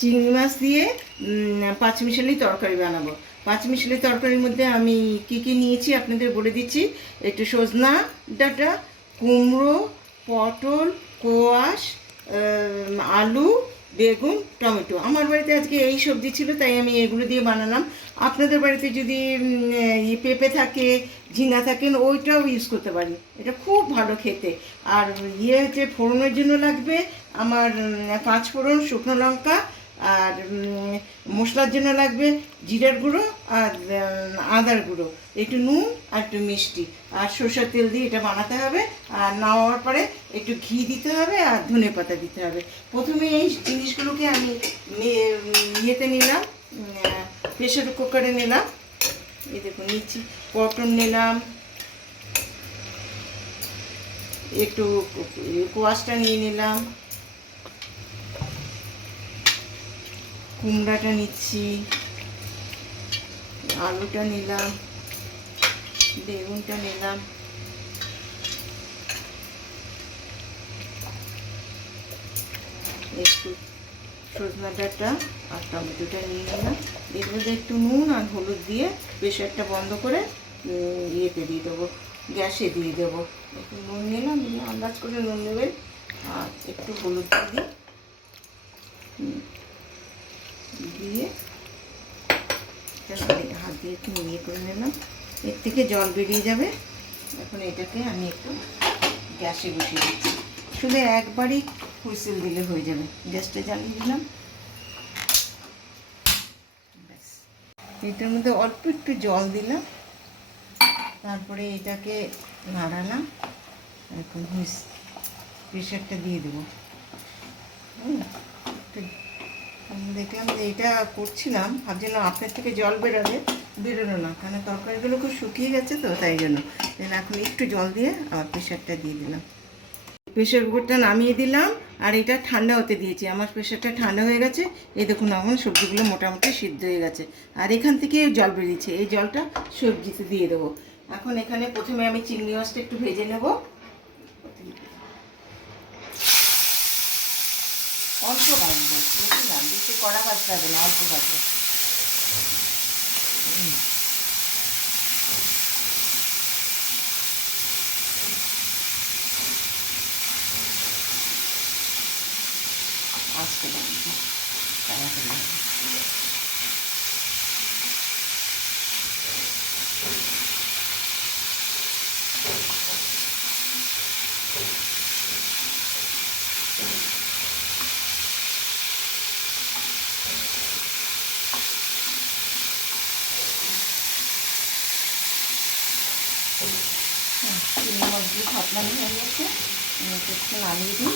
চিংড়ি মাছ দিয়ে পাঁচমিশালি তরকারি বানাবো। পাঁচমিশালি তরকারির মধ্যে আমি কি কি নিয়েছি আপনাদের বলে দিচ্ছি। একটু সজনা ডাঁটা, কুমড়ো, পটল, কোয়াশ, আলু, বেগুন, টমেটো। আমার বাড়িতে আজকে এই সবজি ছিল, তাই আমি এগুলো দিয়ে বানালাম। আপনাদের বাড়িতে যদি পেঁপে থাকে, ঝিঙা থাকেন, ওইটাও ইউজ করতে পারি। এটা খুব ভালো খেতে। আর হচ্ছে ফোড়নের জন্য লাগবে আমার 5 ফোড়ন, শুকনো লঙ্কা, আর মশলার জন্য লাগবে জিরার গুঁড়ো আর আদার গুঁড়ো, একটু নুন আর একটু মিষ্টি আর সরষের তেল দিয়ে এটা বানাতে হবে। আর নামাবার পরে একটু ঘি দিতে হবে আর ধনে পাতা দিতে হবে। প্রথমে এই জিনিসগুলোকে আমি ইয়েতে নিলাম, প্রেশার কুকারে নিলাম। এই দেখুন নিচ্ছি, পটল নিলাম, একটু কোয়াশটা নিয়ে নিলাম, কুমড়াটা নিচ্ছি, আলুটা নিলাম, বেগুনটা নিলাম, একটু সজনা ডাঁটা আর টমেটোটা নিয়ে নিলাম। এর মধ্যে একটু নুন আর হলুদ দিয়ে প্রেশারটা বন্ধ করে ইয়েতে দিয়ে দেবো, গ্যাসে দিয়ে দেবো। একটু নুন নিলাম, দিয়ে আন্দাজ করে নুন নেবেন, আর একটু হলুদ দিই, দিয়ে হাত দিয়ে একটু ইয়ে করে নিলাম। এর থেকে জল বেরিয়ে যাবে। এখন এটাকে আমি একটু গ্যাসে বসিয়ে দিচ্ছি। শুধু একবারই হুইসেল দিলে হয়ে যাবে। গ্যাসটা জ্বালিয়ে দিলাম। ব্যাস, এটার মধ্যে অল্প একটু জল দিলাম, তারপরে এটাকে নাড়ালাম। এখন প্রেশারটা দিয়ে দেবো। দেখলাম যে এটা করছিলাম, ভাবছিলাম আপনার থেকে জল বেরোলো না, কারণ তরকারিগুলো খুব শুকিয়ে গেছে তো, তাই জন্য। এখন একটু জল দিয়ে আবার প্রেশারটা দিয়ে দিলাম। প্রেশার কুকারটা নামিয়ে দিলাম, আর এটা ঠান্ডা হতে দিয়েছি। আমার প্রেশারটা ঠান্ডা হয়ে গেছে। এই দেখুন, এখন সবজিগুলো মোটামুটি সিদ্ধ হয়ে গেছে, আর এখান থেকে জল বেরিয়েছে। এই জলটা সবজিতে দিয়ে দেবো। এখন এখানে প্রথমে আমি চিংড়ি মাছটা একটু ভেজে নেব। অল্প ভাজবো, বেশি না, বেশি কড়া ভাজতে হবে না, অল্প ভাজবো। আজকে ভাজবো তাড়াতাড়ি। চিংড়ি মাছগুলো ফাটলানো হয়ে গেছে, একটু নামিয়ে দিই।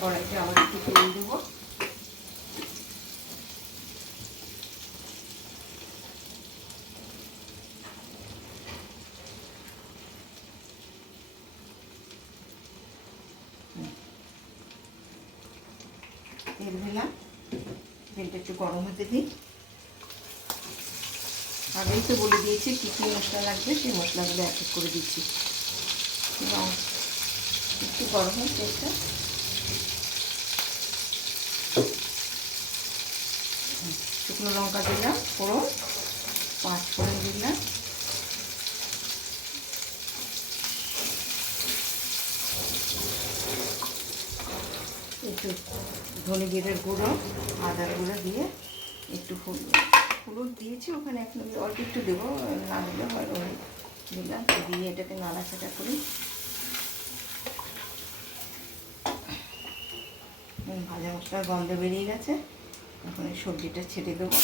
কড়াইতে আবার একটু তেল দেবো। তেল দিলাম, তেলটা একটু গরম হতে দিই। আগেই তো বলে দিয়েছি কী কী মশলা লাগবে, সেই মশলাগুলো এক এক করে দিচ্ছি। এবং একটু গরম হয় তেলটা। শুকনো লঙ্কা দিলাম, ফোড়ন 5 ফোড়ন দিলাম, একটু ধনে জিরের গুঁড়ো, আদার গুঁড়ো দিয়ে একটু হলুদ দিয়েছি ওখানে, এখন অল্প একটু দেবো, না দিলে হয়। ওই দিলাম, দিয়ে এটাকে নাড়াচাড়া করি। ভাজা মশলার গন্ধ বেরিয়ে গেছে। এখন এই সবজিটা ছেড়ে দেবো।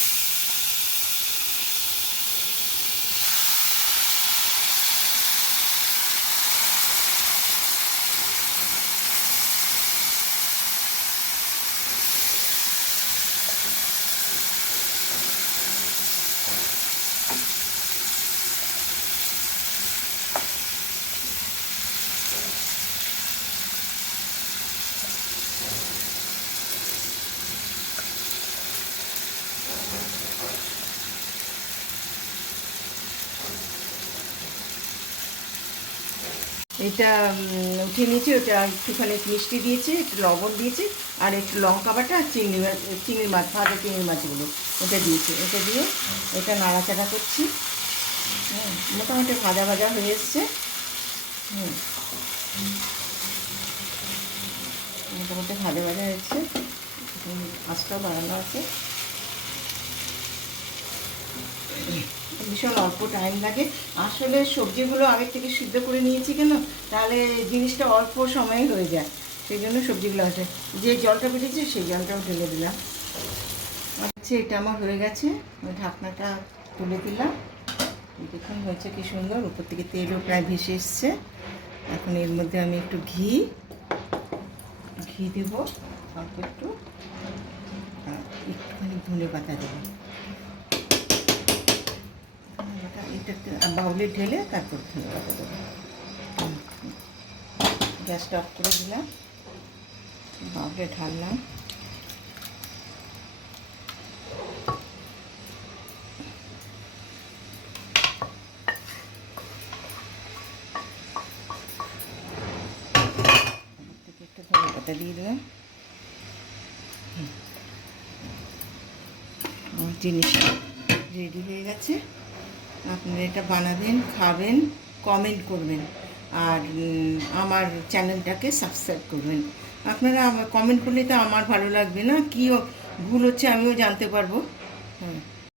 এটা উঠিয়ে নিয়েছি। ওটা একটুখানি মিষ্টি দিয়েছি, একটু লবণ দিয়েছি, আর একটু লঙ্কা বাটা আর চিংড়ি মাছ, ভাজা চিংড়ি মাছগুলো ওটা দিয়েছি। ওটা দিয়ে এটা নাড়াচাড়া করছি। মোটামুটি ভাজা ভাজা হয়ে এসছে। মোটামুটি ভাজা ভাজা হয়েছে, আঁচটাও বাড়ানো আছে। ভীষণ অল্প টাইম লাগে। আসলে সবজিগুলো আগের থেকে সিদ্ধ করে নিয়েছি কেন, তাহলে জিনিসটা অল্প সময়ে হয়ে যায়, সেই জন্য সবজিগুলো আছে। যে জলটা বেরিয়েছে সেই জলটাও ঢেলে দিলাম। আচ্ছা, এটা আমার হয়ে গেছে। ওই ঢাকনাটা তুলে দিলাম। দেখুন হয়েছে কি সুন্দর, উপর থেকে তেলও প্রায় ভেসে এসছে। এখন এর মধ্যে আমি একটু ঘি দেব, অল্প একটু, একটুখানি ধনে পাতা দেবো। এটা বাউলে ঢেলে তারপর ধনে পাতা দেবো। গ্যাসটা অফ করে দিলাম, বাউলে ঢাললাম। একটু ধনে পাতা দিয়ে দিলাম। আমার জিনিসটা রেডি হয়ে গেছে। আপনারা এটা বানাবেন, খাবেন, কমেন্ট করবেন, আর আমার চ্যানেলটাকে সাবস্ক্রাইব করবেন। আপনারা আমার কমেন্ট করলে তো আমার ভালো লাগবে না, কী ভুল হচ্ছে আমিও জানতে পারবো।